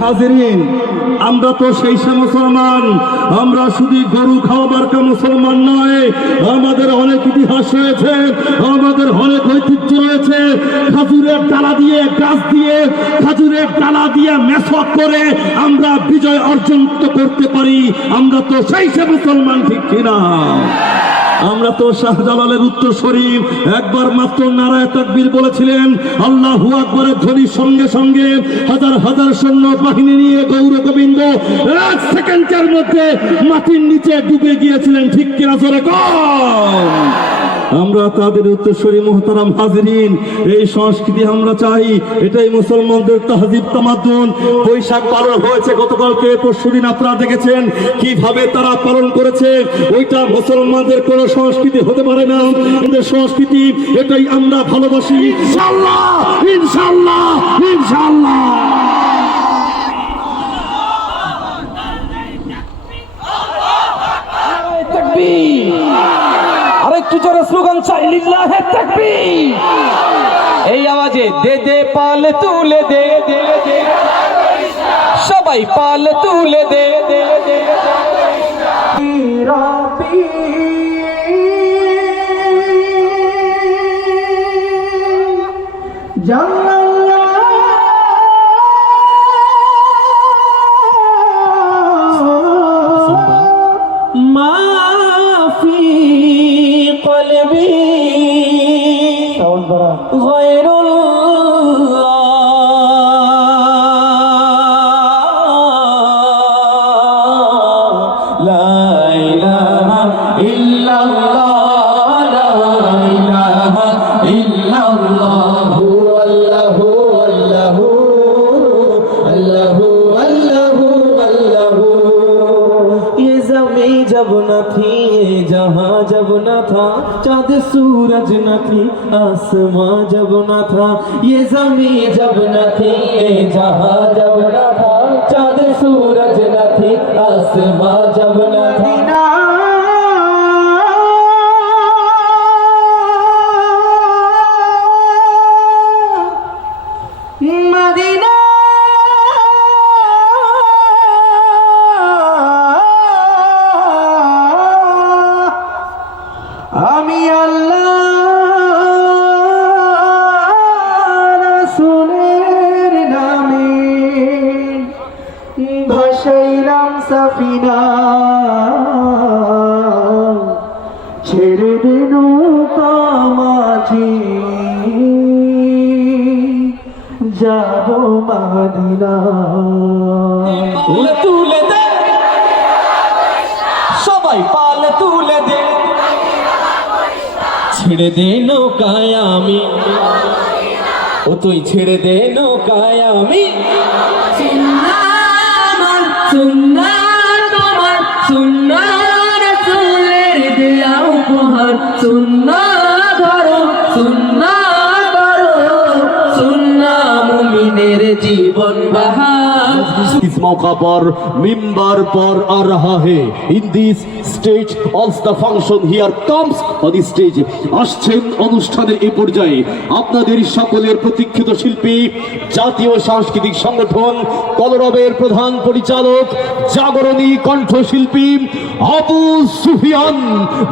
হাজিরিন, আমরা তো সেই সে মুসলমান, আমরা শুধু গরু খাওয়াবার কা মুসলমান নয়, আমাদের অনেক ইতিহাস রয়েছে, আমাদের অনেক ঐতিহ্য রয়েছে। খাজুরের ডালা দিয়ে গাছ দিয়ে, খাজুরের ডালা দিয়ে মেসক করে আমরা বিজয় অর্জন করতে পারি, আমরা তো সেই সে মুসলমান ঠিক কিনা? আমরা তো শাহজালালের উত্তর শরীফ, একবার মাত্র নারায় তাকবীর বলেছিলেন, আল্লাহু আকবরের ধ্বনির সঙ্গে সঙ্গে হাজার হাজার সৈন্য বাহিনী নিয়ে গৌর গোবিন্দ এক সেকেন্ডের মধ্যে মাটির নিচে ডুবে গিয়েছিলেন, ঠিক কিনা জোরে কম আমরা তাদের উত্তরস্বরী মোহতারাম হাজরিন। এই সংস্কৃতি আমরা চাই, এটাই মুসলমানদের তাহজিব তামাদ্দুন। বৈশাখ পালন হয়েছে গতকালকে পরশুদিন আপনারা দেখেছেন কীভাবে তারা পালন করেছে। ওইটা মুসলমানদের কোনো সংস্কৃতি হতে পারে না। আমাদের সংস্কৃতি, এটাই আমরা ভালোবাসি। ইনশাল্লাহ ইনশাল্লাহ ইনশাআল্লাহ তাকবীর আরেকটু জোরে স্লোগান চাই লিল্লাহে তাকবীর এই আওয়াজে দে দে পাল তুলে দে দে দে সবাই পাল তুলে দে দে দে করা न था चांद सूरज न थी आसमां जब न था ये जमी जब न थी ये जहां जब न था चांद सूरज न थी आसमां আমি আল্লাহ রাসূলের নামে ভাসাইলাম সাফিনা। ছেড়ে দিন কামাজি যাব মাদিনা। তুলে সবাই পাল তুলে ছেড়ে দে নৌকায় আমি। ও তুই ছেড়ে দে নৌকায় আমি। সুন্না ধরো সুন্না দিনের জীবন মিম্বার পর আর হাহে। In this stage of the function here comes on this stage আসছেন এই পর্যায়ে আপনাদের সকলের প্রতীক্ষিত শিল্পী, জাতীয় সাংস্কৃতিক সংগঠন, কলরবের প্রধান পরিচালক, জাগরণী কণ্ঠশিল্পী আবু সুফিয়ান।